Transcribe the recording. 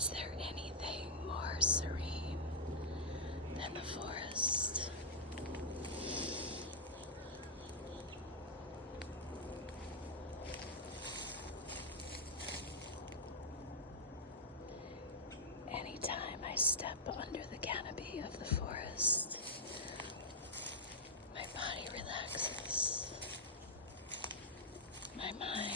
Is there anything more serene than the forest? Anytime I step under the canopy of the forest, my body relaxes. My mind